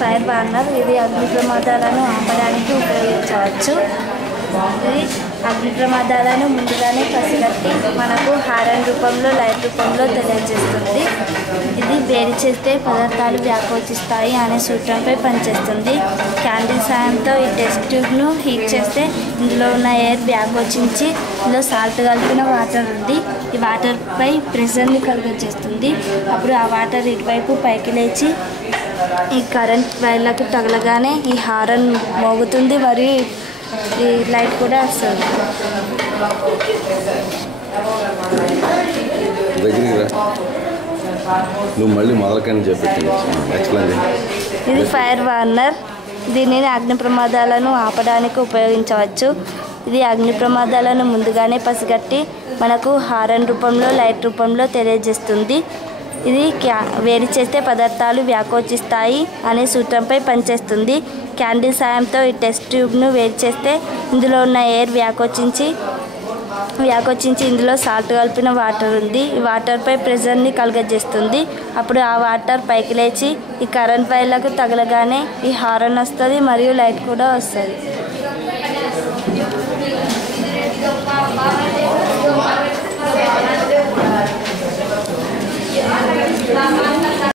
Fire burner ఇది అగ్ని ప్రమాదాలను ఆపడానికి ఉపయోగించవచ్చు. ఇది అగ్ని ప్రమాదాలను ముందుగానే పసిగట్టి మనకు హారన్ రూపంలో లైట్ రూపంలో తెలియజేస్తుంది. ఇది వేడి చేస్తే పదార్థాలు వ్యాకోచిస్తాయి అనే సూత్రంపై పనిచేస్తుంది. క్యాండిల్ సాయంతో ఈ టెస్ట్ ట్యూబ్ను హీట్ చేస్తే ఇందులో ఉన్న ఎయిర్ వ్యాకోచించి ఇందులో సాల్ట్ కలిపిన వాటర్ ఉంది. ఈ వాటర్పై ప్రెషర్ని కలిగజేస్తుంది. అప్పుడు ఆ వాటర్ ఇటువైపు పైకి లేచి ఈ కరెంట్ వైర్లకు తగలగానే ఈ హారన్ మోగుతుంది మరియు ఈ లైట్ కూడా వస్తుంది. ఇది ఫైర్ బర్నర్. దీనిని అగ్ని ప్రమాదాలను ఆపడానికి ఉపయోగించవచ్చు. ఇది అగ్ని ప్రమాదాలను ముందుగానే పసిగట్టి మనకు హారన్ రూపంలో లైట్ రూపంలో తెలియజేస్తుంది. ఇది వేడి చేస్తే పదార్థాలు వ్యాకోచిస్తాయి అనే సూత్రంపై పనిచేస్తుంది. క్యాండిల్ సాయంతో ఈ టెస్ట్ ట్యూబ్ను వేడి చేస్తే ఇందులో ఉన్న ఎయిర్ వ్యాకోచించి ఇందులో సాల్ట్ కలిపిన వాటర్ ఉంది. ఈ వాటర్పై ప్రెషర్ని కలుగజేస్తుంది. అప్పుడు ఆ వాటర్ పైకి లేచి ఈ కరెంట్ వైర్లకు తగలగానే ఈ హారన్ వస్తుంది మరియు లైట్ కూడా వస్తుంది.